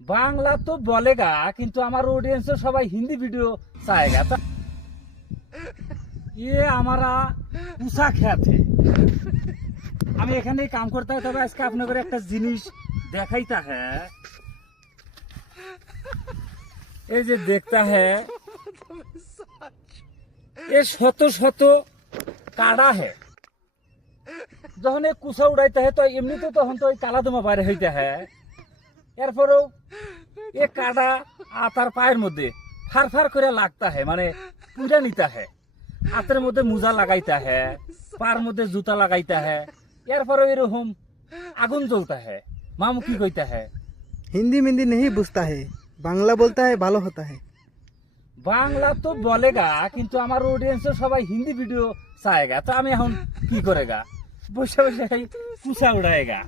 বাংলা তো বলেগা, কিন্তু আমার অডিয়েন্স সবাই হিন্দি ভিডিও চায়গা। তো ये हमारा পুষা খেতে আমি এখানে কাম করতে হয়। তবে আজকে আপনাদের একটা জিনিস দেখাইতা হ্যাঁ, এই যে দেখতা হ্যাঁ, এ শত শত কাড়া হ্যাঁ। যখন এই কুসা উড়াইতে হয় তো এমনিতে তখন তো ওই কালা দমা বাইরে হইতে হয়। এরপরেও এ কাটা আতার পায়ের মধ্যে ফার ফার করে লাগতা হয়, মানে পুজা নিতে হয়। হাতের মধ্যে মোজা লাগাইতে হয়, পার মধ্যে জুতা লাগাইতে হয়। এরপরে এরকম আগুন জ্বলতা है। मामू की कहता है हिंदी मिंदी नहीं बुझता है, बांग्ला बोलता है ভালো होता है। বাংলা তো বলেগা, কিন্তু আমার অডিয়েন্স সবাই হিন্দি ভিডিও চায়গা। তো আমি এখন কি করেগা, বসে বসে কুচা উড়াएगा।